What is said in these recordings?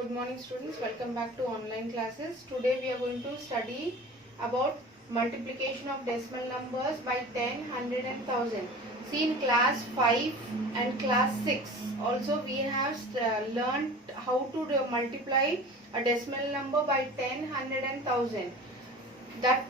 Good morning students, welcome back to online classes. Today we are going to study about multiplication of decimal numbers by 10, 100 and 1000. See, in class 5 and class 6 also we have learned how to multiply a decimal number by 10, 100 and 1000. That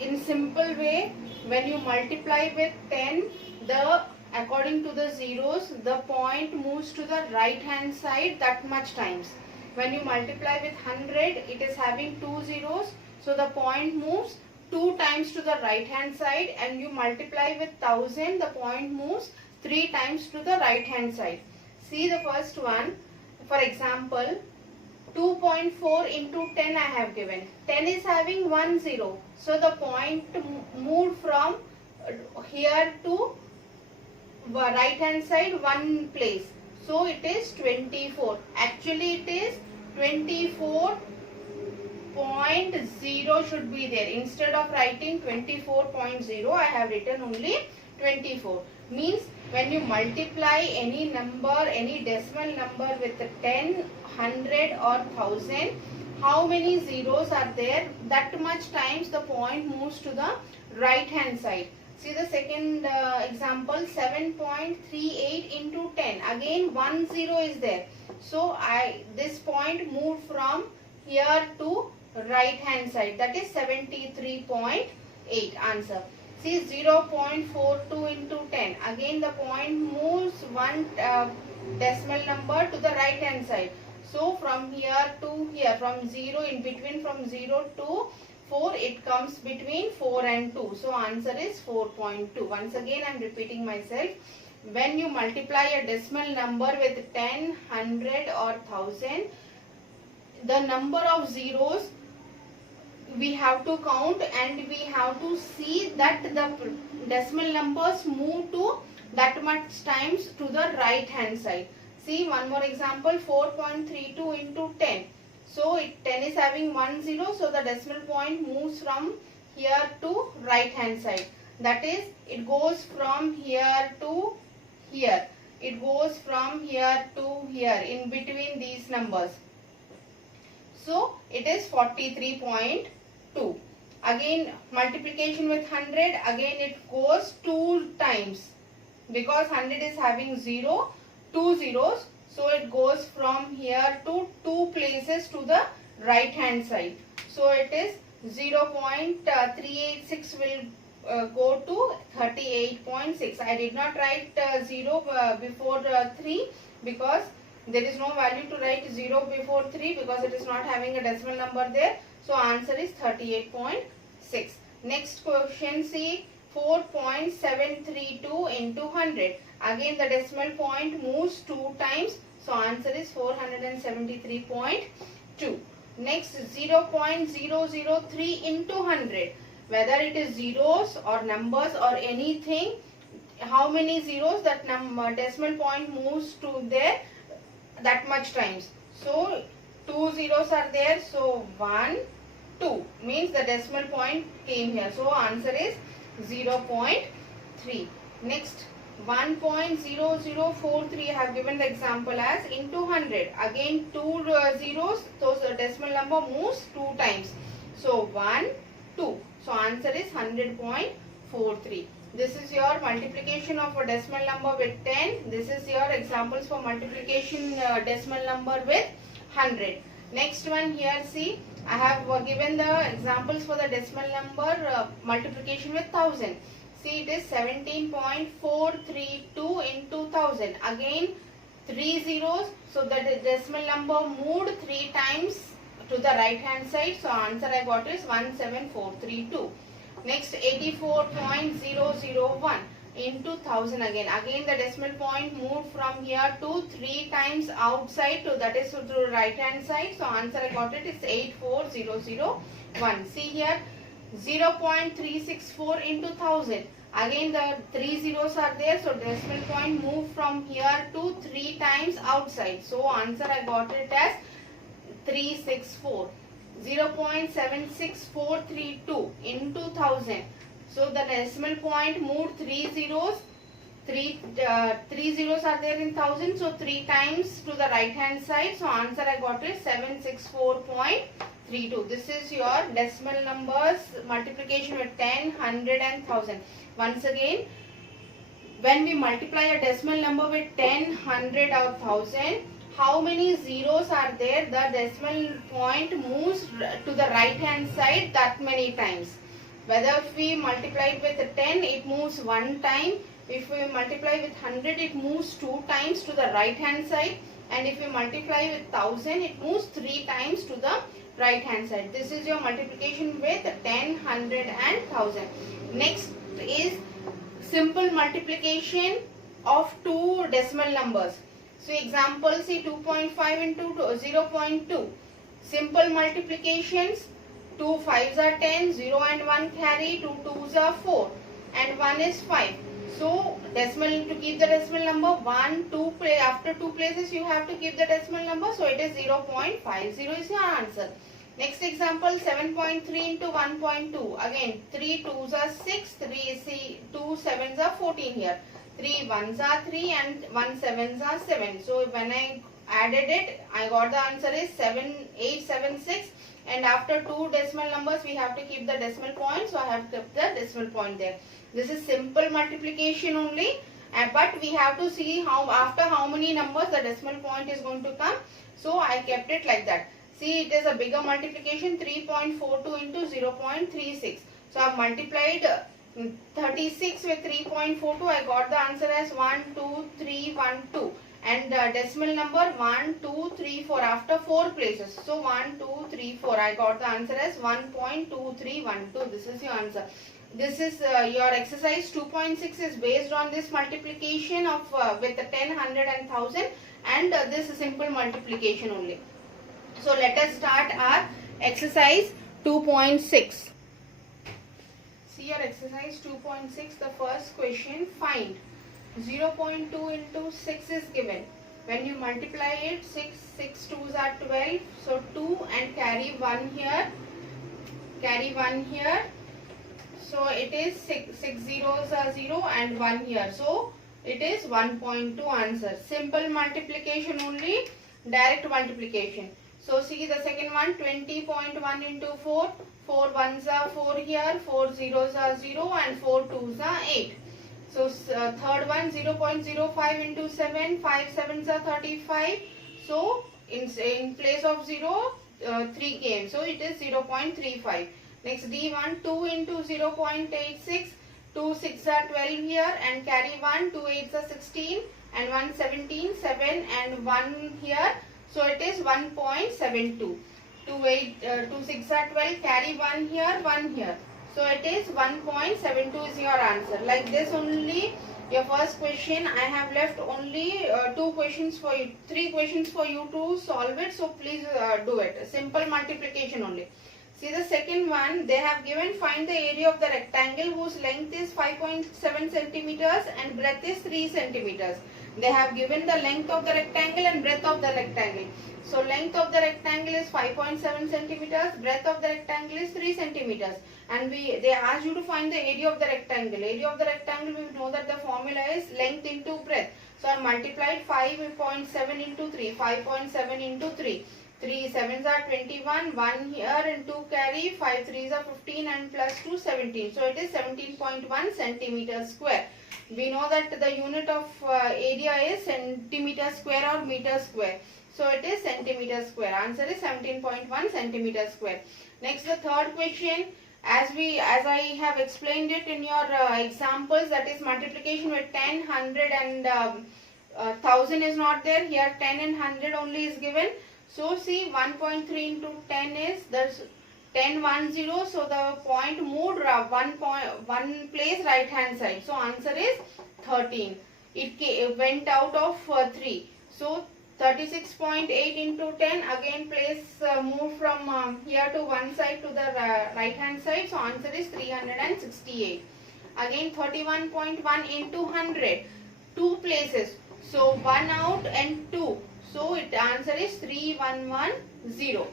in simple way, when you multiply with 10, the according to the zeros, the point moves to the right hand side that much times. When you multiply with 100, it is having two zeros, so the point moves two times to the right hand side, and you multiply with 1000, the point moves three times to the right hand side. See the first one. For example, 2.4 into 10 I have given. 10 is having 1 0. So the point moved from here to right hand side one place. So it is 24. Actually it is 24.0 should be there. Instead of writing 24.0, I have written only 24. Means when you multiply any number, any decimal number with 10, 100 or 1000, how many zeros are there? That much times the point moves to the right hand side. See the second example, 7.38 into 10. Again 1 0 is there. So this point moved from here to right hand side. That is 73.8 answer. See 0.42 into 10. Again the point moves one decimal number to the right hand side. So from here to here, from 0 in between, from 0 to 4, it comes between 4 and 2. So answer is 4.2. Once again I am repeating myself. When you multiply a decimal number with 10, 100 or 1000, the number of zeros we have to count, and we have to see that the decimal numbers move to that much times to the right hand side. See one more example, 4.32 into 10. So 10 is having 1 0, so the decimal point moves from here to right hand side. That is, it goes from here to here. It goes from here to here, in between these numbers. So it is 43.2. Again multiplication with 100, again it goes 2 times, because 100 is having 0, 2 zeros. So it goes from here to 2 places to the right hand side. So it is 0.386 will go to 38.6. I did not write 0 before 3, because there is no value to write 0 before 3, because it is not having a decimal number there. So answer is 38.6. Next question, see 4.732 into 100. Again the decimal point moves 2 times. So answer is 473.2. Next 0.003 into 100. Whether it is zeros or numbers or anything, how many zeros that decimal point moves to there that much times. So 2 zeros are there. So 1, 2 means the decimal point came here. So answer is 0.3. Next 1.0043 I have given the example as into 100. Again 2 zeros, so the decimal number moves 2 times. So 1, 2. So answer is 100.43. This is your multiplication of a decimal number with 10. This is your examples for multiplication decimal number with 100. Next one here, see, I have given the examples for the decimal number multiplication with 1000. See, it is 17.432 into 1000. Again 3 zeros, so the decimal number moved 3 times to the right hand side. So answer I got is 17432. Next 84.001 into 1000 again. Again the decimal point moved from here to 3 times outside, to that is to the right hand side. So answer I got it is 84001. See here 0.364 into 1000. Again the 3 zeros are there, so decimal point moved from here to 3 times outside. So answer I got it as 364. 0.76432 into 1000. So the decimal point moved 3 zeros Three zeros are there in 1000, so 3 times to the right hand side. So answer I got is 764.32. This is your decimal numbers multiplication with 10, 100 and 1000. Once again, when we multiply a decimal number with 10, 100 or 1000, how many zeros are there? The decimal point moves to the right hand side that many times. Whether if we multiply it with 10, it moves one time. If we multiply with 100, it moves 2 times to the right hand side. And if we multiply with 1000, it moves 3 times to the right hand side. This is your multiplication with 10, 100 and 1000. Next is simple multiplication of two decimal numbers. So example, see 2.5 into 0.2. Simple multiplications. 2 5s are 10, 0 and 1 carry, 2 2s are 4 and 1 is 5. So decimal, to keep the decimal number 1, 2, after 2 places you have to keep the decimal number. So it is 0.50 is your answer. Next example, 7.3 into 1.2. Again 3 2s are 6, 2 7s are 14 here. 3 1s are 3 and 1 7s are 7. So when I added it, I got the answer is 7876. And after two decimal numbers, we have to keep the decimal point. So I have kept the decimal point there. This is simple multiplication only. But we have to see after how many numbers the decimal point is going to come. So I kept it like that. See, it is a bigger multiplication, 3.42 into 0.36. So I have multiplied 36 with 3.42. I got the answer as 12312. And decimal number 1, 2, 3, 4 after 4 places. So 1, 2, 3, 4. I got the answer as 1.2312. This is your answer. This is your exercise 2.6 is based on this multiplication of with the 10, 100 and 1000, and this is simple multiplication only. So let us start our exercise 2.6. See your exercise 2.6. The first question, find 0.2 into 6 is given. When you multiply it, 6 2s are 12. So 2 and carry 1 here. Carry 1 here. So it is 6 zeros are 0 and 1 here. So it is 1.2 answer. Simple multiplication only, direct multiplication. So see the second one, 20.1 into 4. 4 1s are 4 here, 4 zeros are 0 and 4 2s are 8. So third one, 0.05 into 7, 5 7s are 35. So in place of 0, 3 came. So it is 0.35. Next D1, 2 into 0.86. 2 6s are 12 here and carry 1. 2 8s are 16 and 1 17, 7 and 1 here. So it is 1.72. 2 6s are 12, carry 1 here, 1 here. So it is 1.72 is your answer. Like this only your first question. I have left only 2 questions for you, 3 questions for you to solve it. So please do it. Simple multiplication only. See the second one, they have given find the area of the rectangle whose length is 5.7 centimeters and breadth is 3 centimeters. They have given the length of the rectangle and breadth of the rectangle. So length of the rectangle is 5.7 centimeters, breadth of the rectangle is 3 centimeters. And they asked you to find the area of the rectangle. Area of the rectangle, we know that the formula is length into breadth. So I multiplied 5.7 into 3, 5.7 into 3. 3 7s are 21, 1 here and 2 carry, 5 3s are 15 and plus 2 17. So it is 17.1 centimeter square. We know that the unit of area is centimeter square or meter square. So it is centimeter square. Answer is 17.1 centimeter square. Next the third question. As I have explained it in your examples, that is multiplication with 10, 100 and 1000 is not there. Here 10 and 100 only is given. So see 1.3 into 10 is, there's 10 1 0. So the point moved one place right hand side. So answer is 13. It went out of 3. So 36.8 into 10, again place move from here to one side to the right hand side. So answer is 368. Again 31.1 into 100, 2 places. So 1 out and 2. So it answer is 3110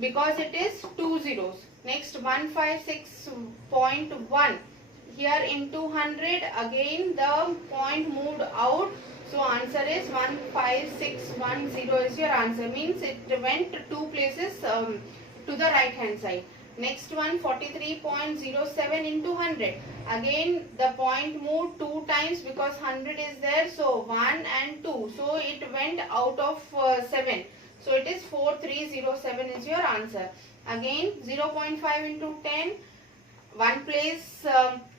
because it is 2 zeros. Next 156.1. here into 100, again the point moved out. So answer is 15610 is your answer. Means it went two places to the right hand side. Next one, 43.07 into 100. Again the point moved two times because 100 is there. So 1 and 2. So it went out of 7. So it is 4307 is your answer. Again 0.5 into 10. One place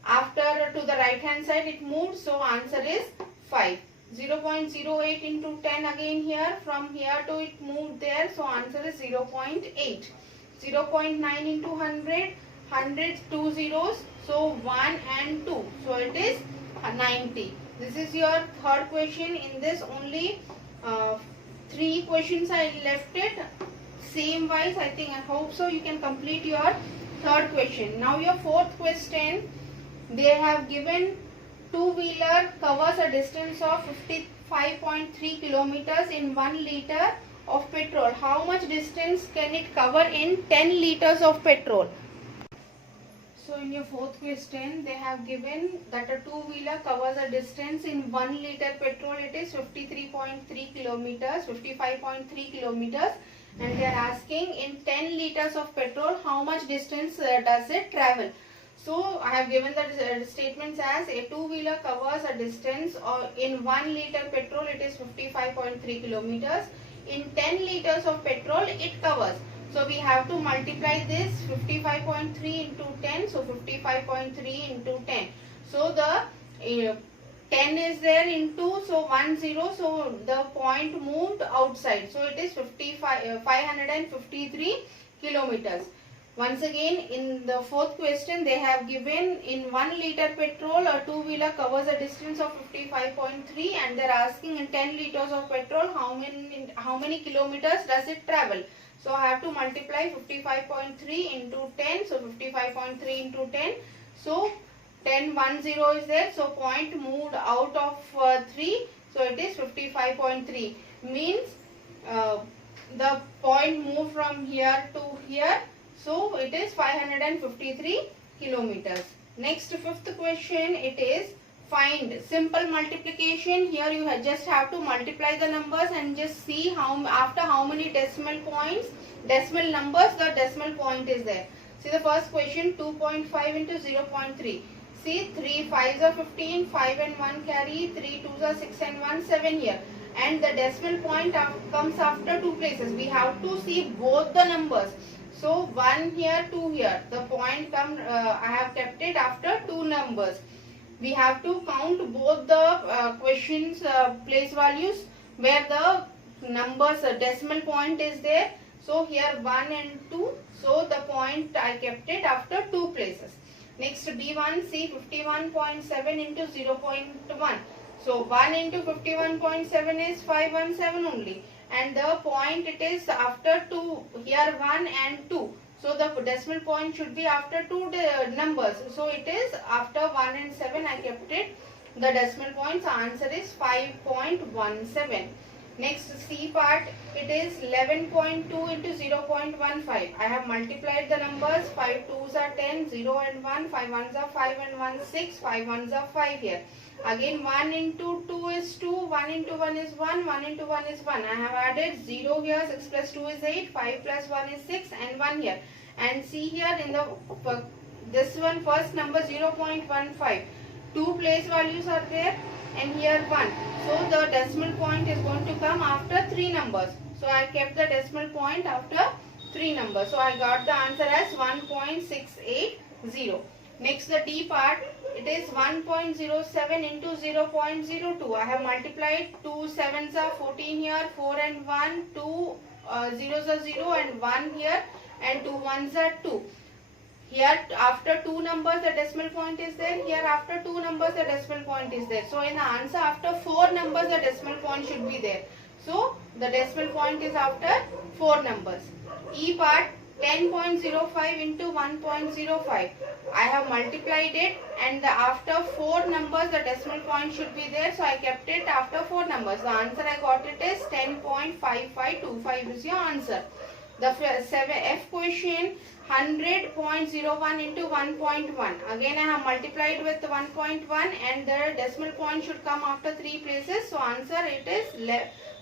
after to the right hand side it moved. So answer is 5. 0.08 into 10 again here. From here to it moved there. So answer is 0.8. 0.9 into 100. 100 two zeros. So 1 and 2. So it is 90. This is your third question. In this only 3 questions I left it. Same wise, I think, I hope so you can complete your third question. Now your fourth question, they have given two-wheeler covers a distance of 55.3 kilometers in 1 liter of petrol. How much distance can it cover in 10 liters of petrol? So in your fourth question, they have given that a two-wheeler covers a distance in 1 liter petrol. It is 53.3 kilometers, 55.3 kilometers. And they are asking in 10 liters of petrol, how much distance does it travel? So I have given the statements as a two-wheeler covers a distance in 1 liter petrol, it is 55.3 kilometers. In 10 liters of petrol, it covers. So we have to multiply this 55.3 into 10. So 55.3 into 10. So the 10 is there into, so 1 0. So the point moved outside. So it is 553 kilometers. Once again, in the fourth question, they have given in 1 liter petrol, a two-wheeler covers a distance of 55.3, and they are asking in 10 liters of petrol, how many kilometers does it travel? So I have to multiply 55.3 into 10. So 55.3 into 10. So 10 1 0 is there. So point moved out of 3. So it is 55.3. Means the point moved from here to here. So it is 553 kilometers. Next, fifth question, it is find simple multiplication. Here you just have to multiply the numbers and just see after how many decimal points, decimal numbers, the decimal point is there. See the first question, 2.5 into 0.3. See 3 5s are 15, 5 and 1 carry, 3 2s are 6 and 1 7 here. And the decimal point comes after two places. We have to see both the numbers. So 1 here, 2 here. The point I have kept it after two numbers. We have to count both the questions place values where the numbers decimal point is there. So here 1 and 2. So the point I kept it after two places. Next B1, see 51.7 into 0.1. So 1 into 51.7 is 517 only. And the point it is after 2, here 1 and 2. So the decimal point should be after two numbers. So it is after 1 and 7 I kept it. The decimal points answer is 5.17. Next C part, it is 11.2 into 0.15. I have multiplied the numbers. 5 2s are 10, 0 and 1, 5 1s are 5 and 1 6, 5 1s are 5 here. Again 1 into 2 is 2, 1 into 1 is 1, 1 into 1 is 1. I have added 0 here, 6 plus 2 is 8, 5 plus 1 is 6 and 1 here. And see here in the this one first number 0.15. Two place values are there and here 1. So the decimal point is going to come after 3 numbers. So I kept the decimal point after 3 numbers. So I got the answer as 1.680. Next the D part, it is 1.07 into 0.02. I have multiplied 2 7s are 14 here, 4 and 1, 2 zeros are 0 and 1 here and 2 1s are 2. Here after two numbers the decimal point is there. Here after two numbers the decimal point is there. So in the answer after 4 numbers the decimal point should be there. So the decimal point is after 4 numbers. E part 10.05 into 1.05. I have multiplied it and after 4 numbers the decimal point should be there. So I kept it after 4 numbers. The answer I got it is 10.5525 is your answer. The F question, 100.01 into 1.1. Again I have multiplied with 1.1 and the decimal point should come after 3 places. So answer it is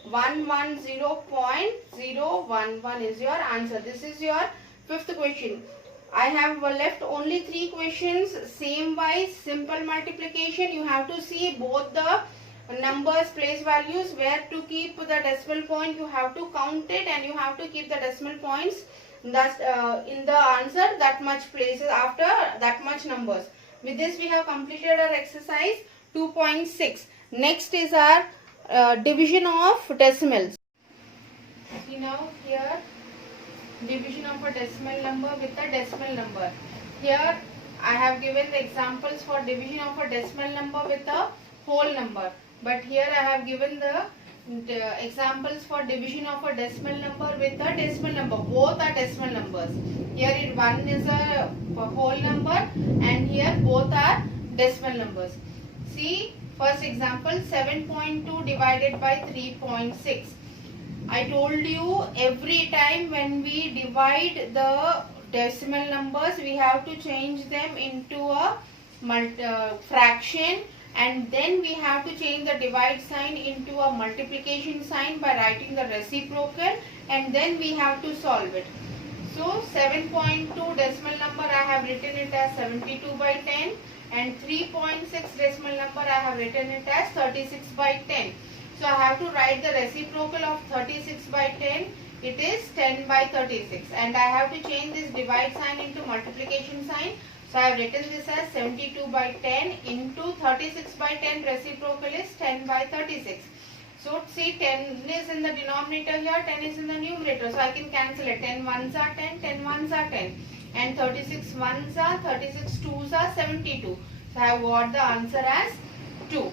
110.011 is your answer. This is your fifth question. I have left only 3 questions, same wise, simple multiplication. You have to see both the numbers, place values, where to keep the decimal point. You have to count it and you have to keep the decimal points thus, in the answer that much places after that much numbers. With this we have completed our exercise 2.6. Next is our division of decimals. See now here, division of a decimal number with a decimal number. Here I have given the examples for division of a decimal number with a whole number, but here I have given the examples for division of a decimal number with a decimal number. Both are decimal numbers. Here one is a whole number and here both are decimal numbers. See first example, 7.2 divided by 3.6. I told you every time when we divide the decimal numbers, we have to change them into a fraction, and then we have to change the divide sign into a multiplication sign by writing the reciprocal, and then we have to solve it. So 7.2 decimal number I have written it as 72 by 10, and 3.6 decimal number I have written it as 36 by 10. So I have to write the reciprocal of 36 by 10. It is 10 by 36, and I have to change this divide sign into multiplication sign. So I have written this as 72 by 10 into 36 by 10. Reciprocal is 10 by 36. So see, 10 is in the denominator here, 10 is in the numerator. So I can cancel it. 10 ones are 10, 10 ones are 10. And 36 ones are 36, twos are 72. So I have got the answer as 2.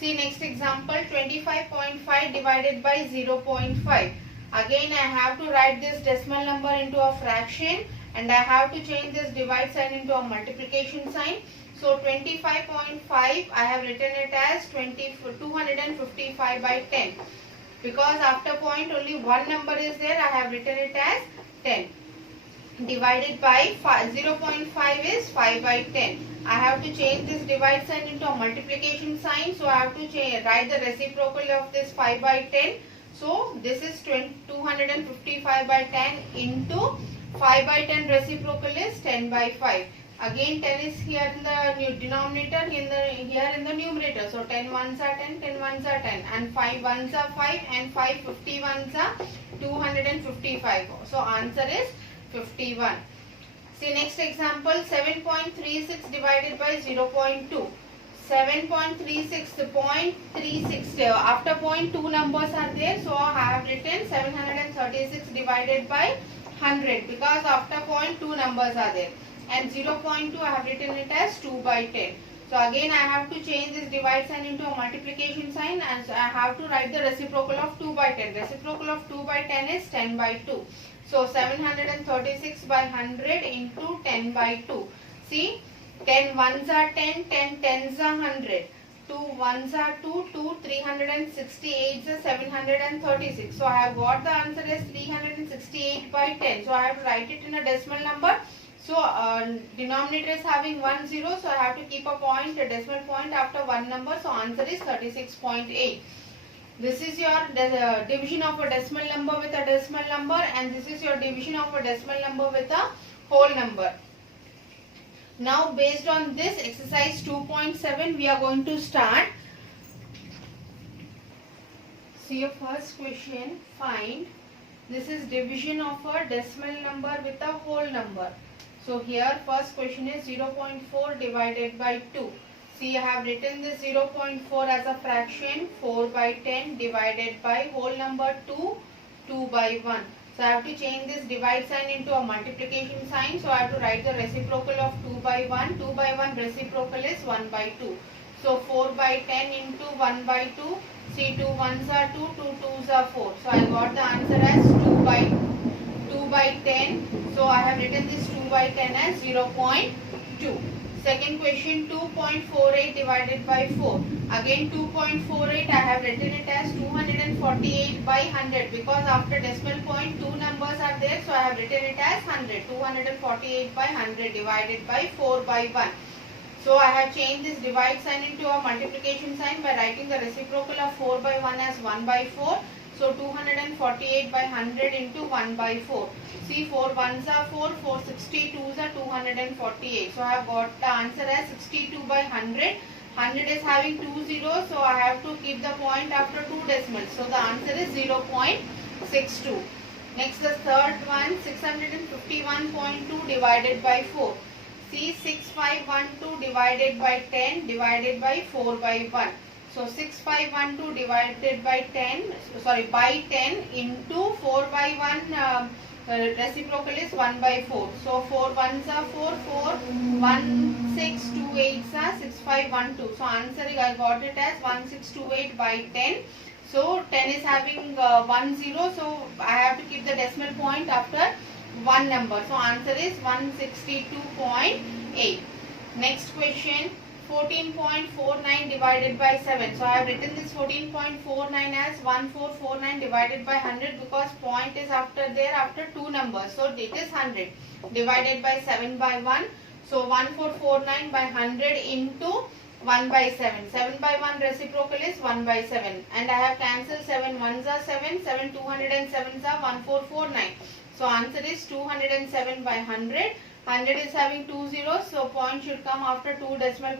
See next example, 25.5 divided by 0.5. Again I have to write this decimal number into a fraction, and I have to change this divide sign into a multiplication sign. So 25.5 I have written it as 255 by 10. Because after point only one number is there, I have written it as 10. Divided by 0.5 is 5 by 10. I have to change this divide sign into a multiplication sign. So I have to write the reciprocal of this 5 by 10. So this is 255 by 10 into 5 by 10 reciprocal is 10 by 5. Again 10 is here in the denominator, here in the numerator. So 10 ones are 10, 10 ones are 10, and 5 ones are 5, and 5 50 ones are 255. So answer is 51. See next example, 7.36 divided by 0.2. 7.36, 0.36, after point 2 numbers are there, so I have written 736 divided by 100 because after point 2 numbers are there, and 0.2 I have written it as 2 by 10. So again I have to change this divide sign into a multiplication sign, and so I have to write the reciprocal of 2 by 10. Reciprocal of 2 by 10 is 10 by 2. So 736 by 100 into 10 by 2. See, 10 ones are 10, 10 tens are 100. 2 ones are 2, 2 368 is 736. So I have got the answer as 368 by 10. So I have to write it in a decimal number. So denominator is having 1 0. So I have to keep a point, a decimal point after one number. So answer is 36.8. This is your division of a decimal number with a decimal number, and this is your division of a decimal number with a whole number. Now based on this exercise 2.7 we are going to start. See your first question, find, this is division of a decimal number with a whole number. So here first question is 0.4 divided by 2. See, I have written this 0.4 as a fraction, 4 by 10 divided by whole number 2, 2 by 1. So I have to change this divide sign into a multiplication sign. So I have to write the reciprocal of 2 by 1. 2 by 1 reciprocal is 1 by 2. So 4 by 10 into 1 by 2. See, 2 ones are 2, 2 twos are 4. So I got the answer as 2 by 10. So I have written this 2 by 10 as 0.2. Second question, 2.48 divided by 4. Again 2.48 I have written it as 248 by 100 because after decimal point 2 numbers are there. have written it as 100. 248 by 100 divided by 4 by 1. So I have changed this divide sign into a multiplication sign by writing the reciprocal of 4 by 1 as 1 by 4. So 248 by 100 into 1 by 4. See, 4 1s are 4, 4 62s are 248. So I have got the answer as 62 by 100. 100 is having 2 zeros, so I have to keep the point after 2 decimals. So the answer is 0.62. Next, the third one, 651.2 divided by 4. See, 6512 divided by 10 divided by 4 by 1. So 6512 divided by 10, by 10 into 4 by 1, reciprocal is 1 by 4. So 4 1s are 4, 4, 1, 6, 2 8s are 6512. So answer I got it as 1628 by 10. So 10 is having 1 0. So I have to keep the decimal point after one number. So answer is 162.8. Next question, 14.49 divided by 7. So I have written this 14.49 as 1449 divided by 100 because point is after two numbers. So it is 100 divided by 7 by 1. So 1449 by 100 into 1 by 7. 7 by 1 reciprocal is 1 by 7. And I have cancelled 7 1s are 7, 7 207s are 1449. So answer is 207 by 100. 100 is having 2 zeros, so point should come after two decimal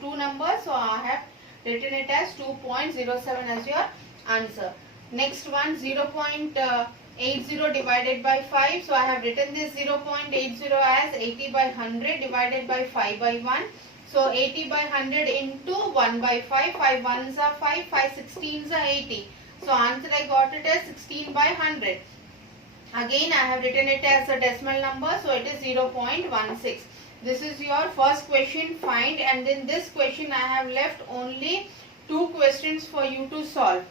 two numbers. So I have written it as 2.07 as your answer. Next one, 0.80 divided by 5. So I have written this 0.80 as 80 by 100 divided by 5 by 1. So 80 by 100 into 1 by 5. 5 1s are 5, 5 16s are 80. So answer I got it as 16 by 100. Again I have written it as a decimal number, so it is 0.16. This is your first question, find, and in this question I have left only 2 questions for you to solve.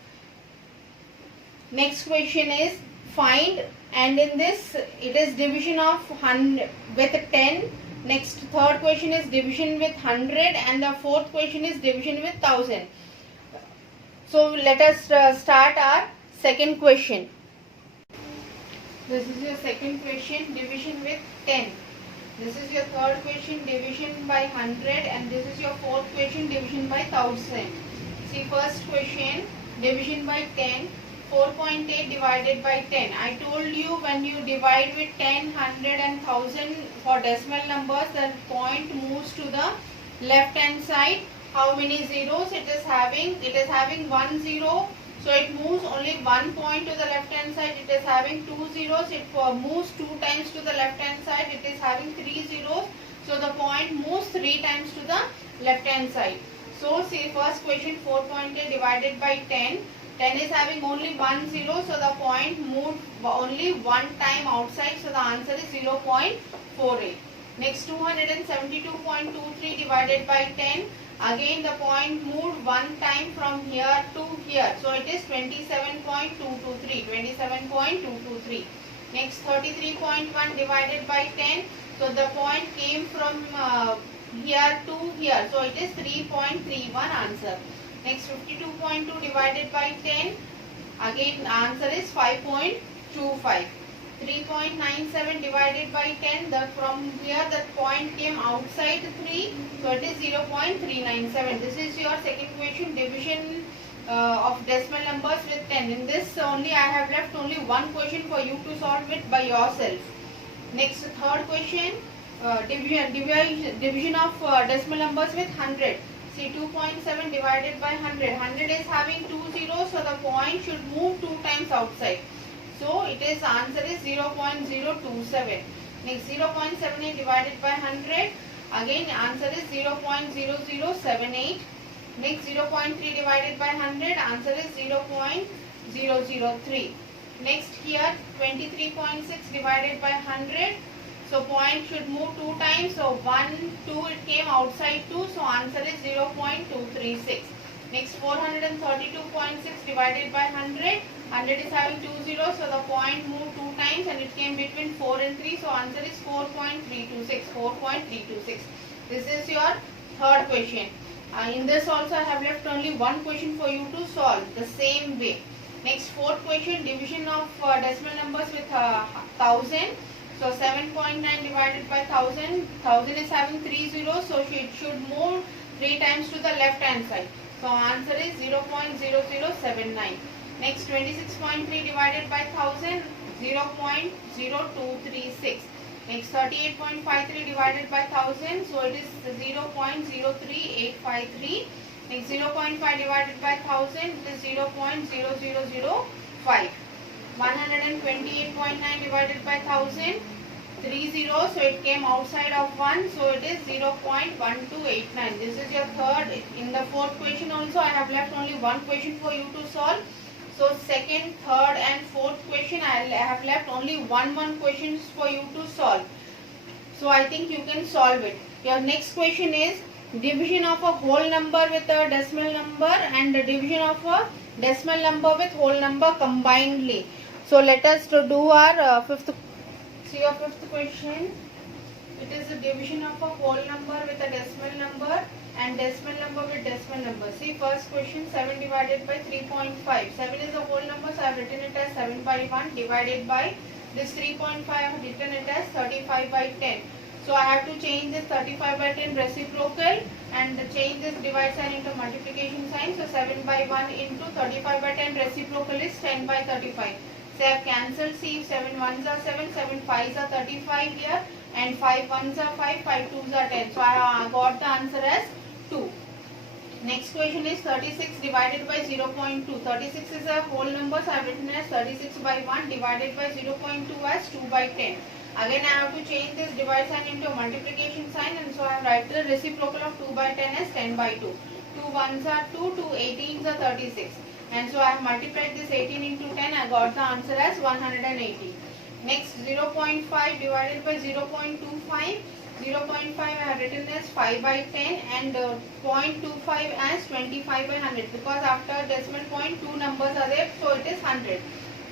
Next question is find, and in this it is division of 100 with 10. Next, third question is division with 100, and the fourth question is division with 1000. So let us start our second question. This is your second question, division with 10. This is your third question, division by 100, and this is your fourth question, division by 1000. See, first question, division by 10. 4.8 divided by 10. I told you when you divide with 10, 100 and 1000 for decimal numbers, the point moves to the left hand side. How many zeros it is having? It is having 1 0. So it moves only 1 point to the left hand side. It is having 2 zeros. It moves 2 times to the left hand side. It is having 3 zeros. So the point moves 3 times to the left hand side. So see, first question, 4.8 divided by 10. 10 is having only 1 0. So the point moved only 1 time outside. So the answer is 0.48. Next, 272.23 divided by 10. Again the point moved 1 time from here to here. So it is 27.223. 27.223. Next, 33.1 divided by 10. So the point came from here to here. So it is 3.31 answer. Next, 52.2 divided by 10. Again answer is 5.25. 3.97 divided by 10. From here the point came outside 3. So it is 0.397. This is your second question, division of decimal numbers with 10. In this only I have left only one question for you to solve it by yourself. Next, third question, division of decimal numbers with 100. See, 2.7 divided by 100. 100 is having 2 zeros, so the point should move 2 times outside. So it is answer is 0.027. Next, 0.78 divided by 100. Again answer is 0.0078. Next, 0.3 divided by 100. Answer is 0.003. Next, here 23.6 divided by 100. So point should move 2 times. So 1, 2 it came outside 2. So answer is 0.236. Next, 432.6 divided by 100. 100 is having 2 zeros. So the point moved 2 times and it came between 4 and 3. So answer is 4.326. 4.326. This is your third question. In this also I have left only one question for you to solve the same way. Next, fourth question, division of decimal numbers with 1000. So 7.9 divided by 1000. 1000 is having 3 zeros, so it should move 3 times to the left hand side. So answer is 0.0079. Next, 26.3 divided by 1000. 0.0236. Next, 38.53 divided by 1000. So it is 0.03853. Next, 0.5 divided by 1000. It is 0.0005. 128.9 divided by 1000. 3 zeros, so it came outside of 1, so it is 0.1289. This is your third. In the fourth question also, I have left only one question for you to solve. So second, third and fourth question, I have left only one questions for you to solve. So I think you can solve it. Your next question is division of a whole number with a decimal number and the division of a decimal number with whole number combinedly. So let us to do our fifth. See your fifth question. It is the division of a whole number with a decimal number and decimal number with decimal number. See first question, 7 divided by 3.5. 7 is a whole number, so I have written it as 7 by 1 divided by this 3.5. I have written it as 35 by 10. So I have to change this 35 by 10 reciprocal and change this divide sign into multiplication sign. So 7 by 1 into 35 by 10 reciprocal is 10 by 35. So I have cancelled. See, 7 ones are 7, 7 fives are 35 here, and 5 ones are 5, 5 twos are 10. So I got the answer as 2. Next question is 36 divided by 0.2. 36 is a whole number, so I have written as 36 by 1 divided by 0.2 as 2 by 10. Again I have to change this divide sign into multiplication sign, and so I have write the reciprocal of 2 by 10 as 10 by 2. 2 ones are 2, 2 18s are 36. And so I have multiplied this 18 into 10. I got the answer as 180. Next, 0.5 divided by 0.25. 0.5 I have written as 5 by 10 and 0.25 as 25 by 100. Because after decimal point 2 numbers are there, so it is 100.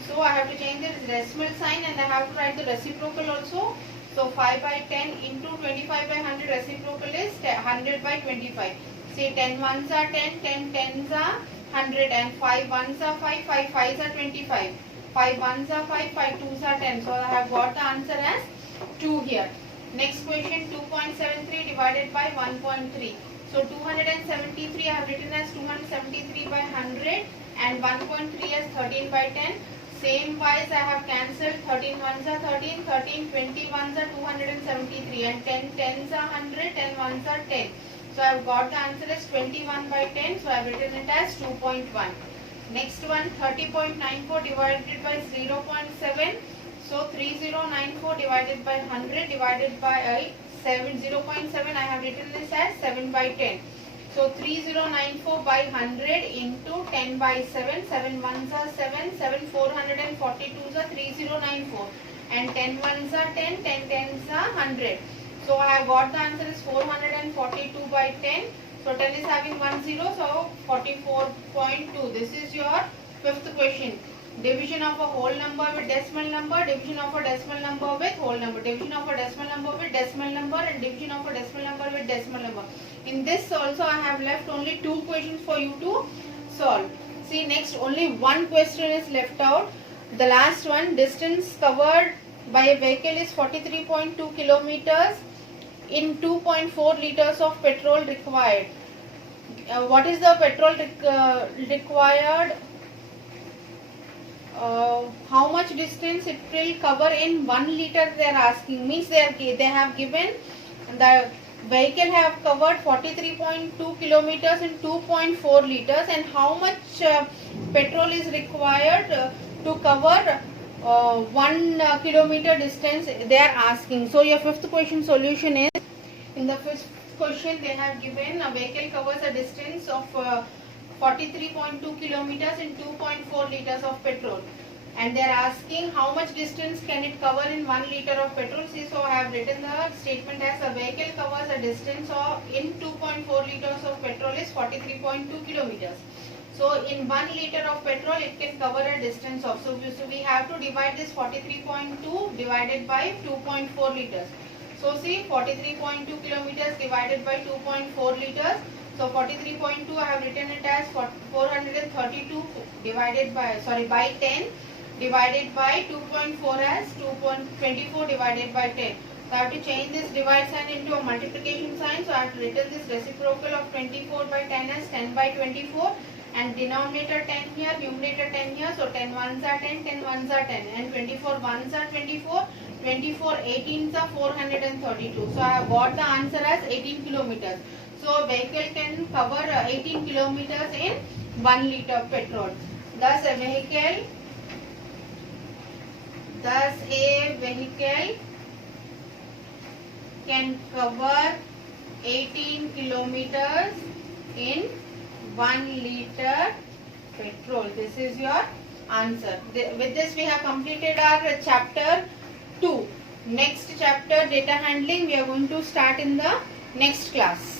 So I have to change the decimal sign and I have to write the reciprocal also. So 5 by 10 into 25 by 100 reciprocal is 100 by 25. Say 10 ones are 10, 10 tens are 100 and 5 ones are 5, 5 fives are 25. 5 ones are 5, 5 twos are 10. So I have got the answer as 2 here. Next question, 2.73 divided by 1.3. So 273 I have written as 273 by 100 and 1.3 as 13 by 10. Same wise I have cancelled. 13 ones are 13, 13 20 ones are 273 and 10 tens are 100, 10 ones are 10. So I have got the answer as 21 by 10. So I have written it as 2.1. Next one, 30.94 divided by 0.7. So 3094 divided by 100 divided by 0.7. I have written this as 7 by 10. So 3094 by 100 into 10 by 7. 7 ones are 7. 7 442s are 3094. And 10 ones are 10. 10 tens are 100. So I have got the answer is 442 by 10. So 10 is having 1 0. So 44.2. This is your fifth question. Division of a whole number with decimal number, division of a decimal number with whole number, division of a decimal number with decimal number and division of a decimal number with decimal number. In this also I have left only 2 questions for you to solve. See, next only one question is left out. The last one, distance covered by a vehicle is 43.2 kilometers in 2.4 liters of petrol required. What is the petrol required? How much distance it will cover in 1 liter they are asking. Means they have given the vehicle have covered 43.2 kilometers in 2.4 liters and how much petrol is required to cover 1 kilometer distance they are asking. So your fifth question solution is, in the fifth question they have given a vehicle covers a distance of 43.2 kilometers in 2.4 liters of petrol and they are asking how much distance can it cover in 1 liter of petrol. See, so I have written the statement as a vehicle covers a distance of in 2.4 liters of petrol is 43.2 kilometers. So in 1 liter of petrol it can cover a distance of, so we have to divide this 43.2 divided by 2.4 liters. So see, 43.2 kilometers divided by 2.4 liters. So 43.2 I have written it as 432 divided by, sorry, by 10 divided by 2.4 as 2.24 divided by 10. So I have to change this divide sign into a multiplication sign. So I have written this reciprocal of 24 by 10 as 10 by 24, and denominator 10 here, numerator 10 here. So 10 ones are 10, 10 ones are 10, and 24 ones are 24, 24 18s are 432. So I have got the answer as 18 kilometers. So vehicle can cover 18 kilometers in 1 liter petrol. Thus a vehicle can cover 18 kilometers in 1 liter petrol. This is your answer. With this we have completed our chapter 2. Next chapter, data handling, we are going to start in the next class.